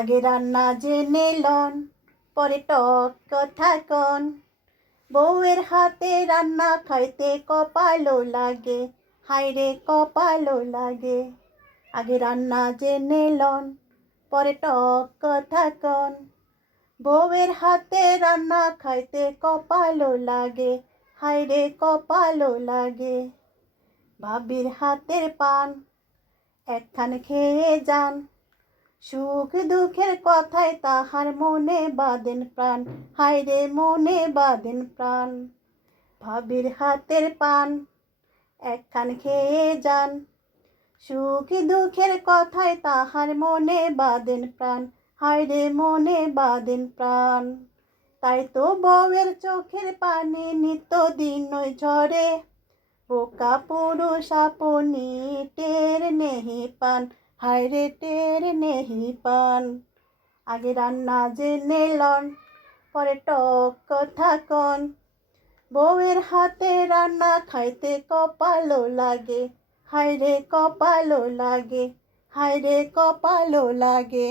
আগে রান্না জেনে লন, পরে টক কথা কন। বউয়ের হাতে রান্না খাইতে কপালও লাগে, হায়রে কপালও লাগে। আগে রান্না জেনে লন, পরে টক কথা কন। বউয়ের হাতে রান্না খাইতে কপালও লাগে, হায়রে কপালও লাগে। ভাবির হাতের পান একখান খেয়ে যান, সুখ দুঃখের কথায় তাহার মনে বাঁধেন প্রাণ, হায়রে মনে বাঁধেন প্রাণ। ভাবির হাতের পান একখান খেয়ে যান, সুখ দুঃখের কথায় তাহার মনে বাঁধেন প্রাণ, হায়রে মনে বাঁধেন প্রাণ। তাই তো বউয়ের চোখের পানি নিত্যদিন ঝরে, বোকা পুরুষ আপনি টের নেহি পান, হায়রে টের নেহি পান। আগে রান্না জেনে লন, পরে টক কথা কন। বউয়ের হাতে রান্না খাইতে কপালও লাগে, হায়রে কপালও লাগে, হায়রে কপালও লাগে।